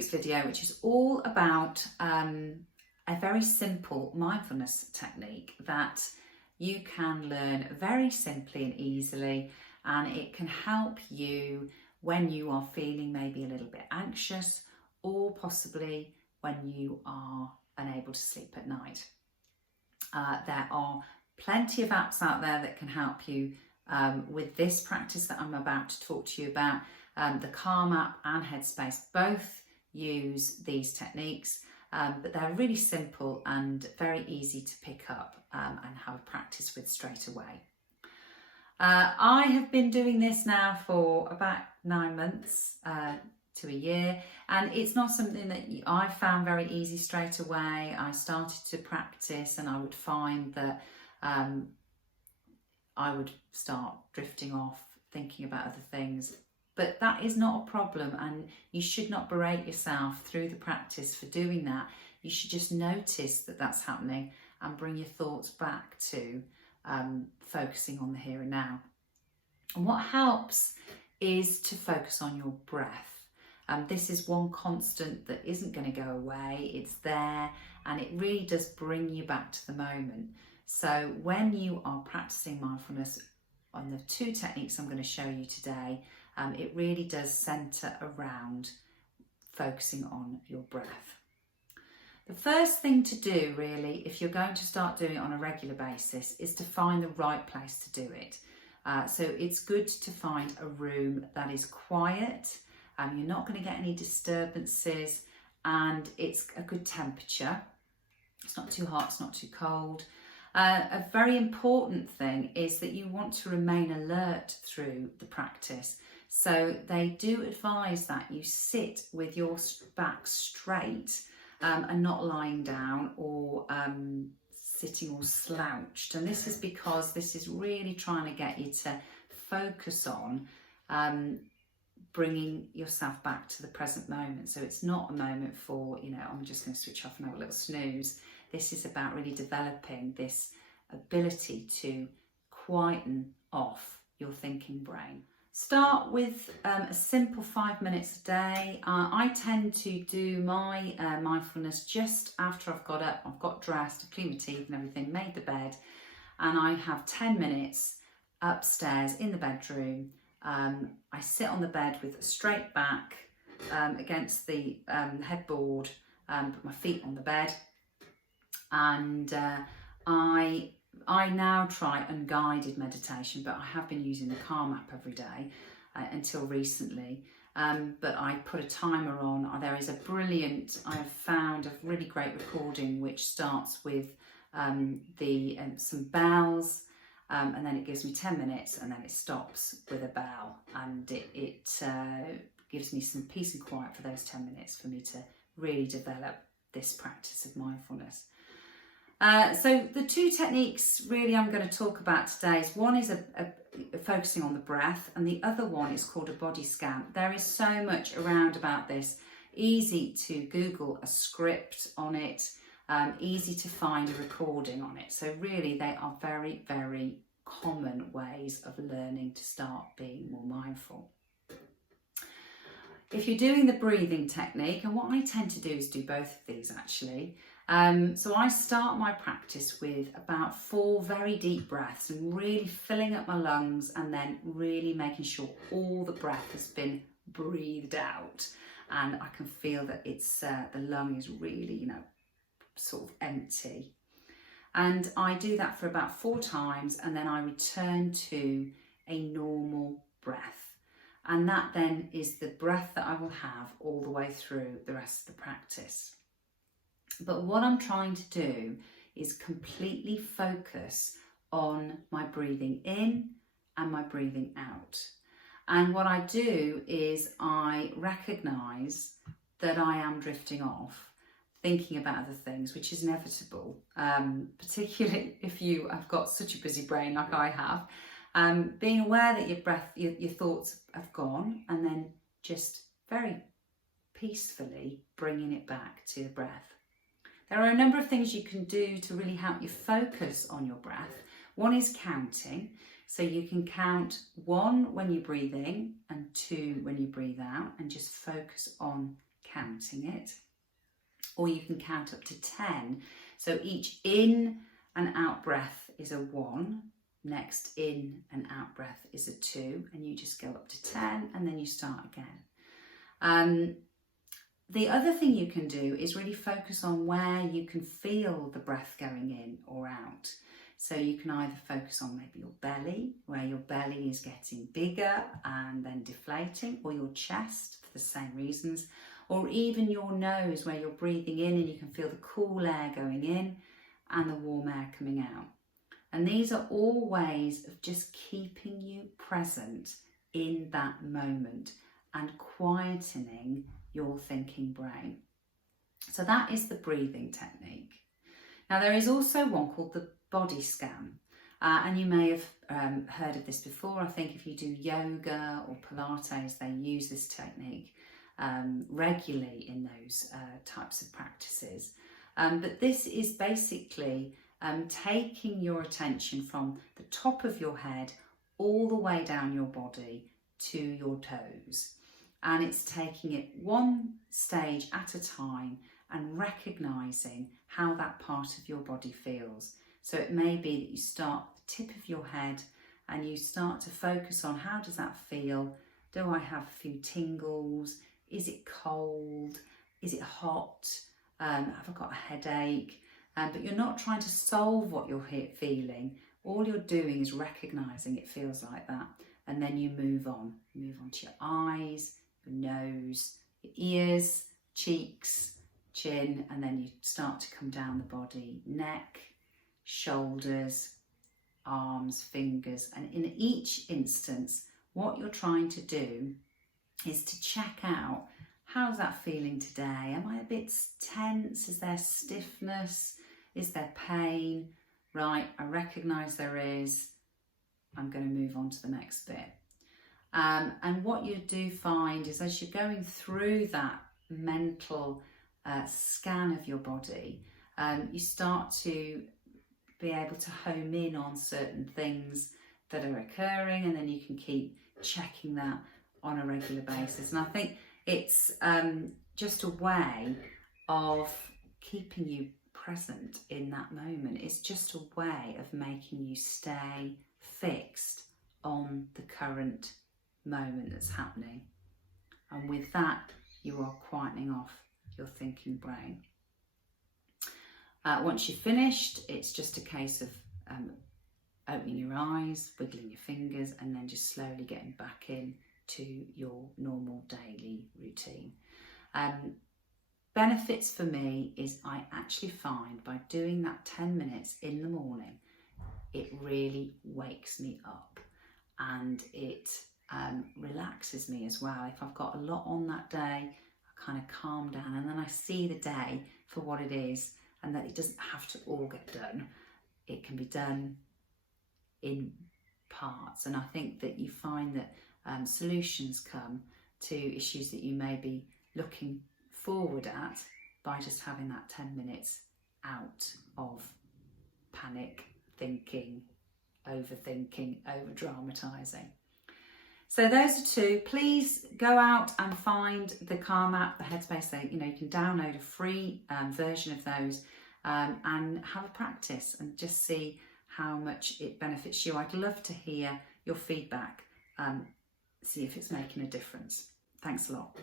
week's video, which is all about a very simple mindfulness technique that you can learn very simply and easily, and it can help you when you are feeling maybe a little bit anxious, or possibly when you are unable to sleep at night. There are plenty of apps out there that can help you with this practice that I'm about to talk to you about. The Calm app and Headspace both use these techniques, but they're really simple and very easy to pick up and have a practice with straight away. I have been doing this now for about 9 months to a year, and it's not something that I found very easy straight away. I started to practice and I would find that I would start drifting off, thinking about other things. But that is not a problem, and you should not berate yourself through the practice for doing that. You should just notice that that's happening and bring your thoughts back to focusing on the here and now. And what helps is to focus on your breath. This is one constant that isn't going to go away. It's there, and it really does bring you back to the moment. So when you are practicing mindfulness on the 2 techniques I'm going to show you today, it really does centre around focusing on your breath. The first thing to do, really, if you're going to start doing it on a regular basis, is to find the right place to do it. So it's good to find a room that is quiet, you're not going to get any disturbances, and it's a good temperature. It's not too hot, it's not too cold. A very important thing is that you want to remain alert through the practice. So they do advise that you sit with your back straight and not lying down or sitting all slouched. And this is because this is really trying to get you to focus on bringing yourself back to the present moment. So it's not a moment for, I'm just going to switch off and have a little snooze. This is about really developing this ability to quieten off your thinking brain. Start with a simple 5 minutes a day. I tend to do my mindfulness just after I've got up, I've got dressed, I've cleaned my teeth and everything, made the bed, and I have 10 minutes upstairs in the bedroom. I sit on the bed with a straight back against the headboard, put my feet on the bed, and I now try unguided meditation, but I have been using the Calm app every day until recently. But I put a timer on. There is a brilliant, I've found a really great recording which starts with some bells, and then it gives me 10 minutes, and then it stops with a bell, and it gives me some peace and quiet for those 10 minutes for me to really develop this practice of mindfulness. So the 2 techniques really I'm going to talk about today is one is focusing on the breath, and the other one is called a body scan. There is so much around about this. Easy to Google a script on it, easy to find a recording on it. So really they are very, very common ways of learning to start being more mindful. If you're doing the breathing technique, and what I tend to do is do both of these actually. So I start my practice with about 4 very deep breaths and really filling up my lungs, and then really making sure all the breath has been breathed out, and I can feel that it's the lung is really, sort of empty. And I do that for about 4 times, and then I return to a normal breath. And that then is the breath that I will have all the way through the rest of the practice. But what I'm trying to do is completely focus on my breathing in and my breathing out. And what I do is I recognise that I am drifting off, thinking about other things, which is inevitable, particularly if you have got such a busy brain like I have. Being aware that your thoughts have gone, and then just very peacefully bringing it back to the breath. There are a number of things you can do to really help you focus on your breath. One is counting. So you can count 1 when you breathe in and 2 when you breathe out, and just focus on counting it, or you can count up to 10. So each in and out breath is a 1, next in and out breath is a 2, and you just go up to 10 and then you start again. The other thing you can do is really focus on where you can feel the breath going in or out. So you can either focus on maybe your belly, where your belly is getting bigger and then deflating, or your chest for the same reasons, or even your nose, where you're breathing in and you can feel the cool air going in and the warm air coming out. And these are all ways of just keeping you present in that moment and quietening your thinking brain. So that is the breathing technique. Now there is also one called the body scan, and you may have heard of this before. I think if you do yoga or Pilates, they use this technique regularly in those types of practices. But this is basically taking your attention from the top of your head all the way down your body to your toes. And it's taking it one stage at a time and recognising how that part of your body feels. So it may be that you start at the tip of your head and you start to focus on how does that feel? Do I have a few tingles? Is it cold? Is it hot? Have I got a headache? But you're not trying to solve what you're feeling. All you're doing is recognising it feels like that. And then you move on. You move on to your eyes, your nose, your ears, cheeks, chin, and then you start to come down the body, neck, shoulders, arms, fingers. And in each instance, what you're trying to do is to check out, how's that feeling today? Am I a bit tense? Is there stiffness? Is there pain? Right, I recognise there is. I'm going to move on to the next bit. And what you do find is as you're going through that mental scan of your body, you start to be able to home in on certain things that are occurring, and then you can keep checking that on a regular basis. And I think it's just a way of keeping you present in that moment. It's just a way of making you stay fixed on the current moment that's happening. And with that, you are quietening off your thinking brain. Once you've finished, it's just a case of opening your eyes, wiggling your fingers, and then just slowly getting back in to your normal daily routine. Benefits for me is I actually find by doing that 10 minutes in the morning, it really wakes me up and it relaxes me as well. If I've got a lot on that day, I kind of calm down and then I see the day for what it is, and that it doesn't have to all get done. It can be done in parts, and I think that you find that solutions come to issues that you may be looking forward at by just having that 10 minutes out of panic, thinking, overthinking, over-dramatising. So those are two. Please go out and find the Calm app, the Headspace. You can download a free version of those and have a practice and just see how much it benefits you. I'd love to hear your feedback, see if it's making a difference. Thanks a lot.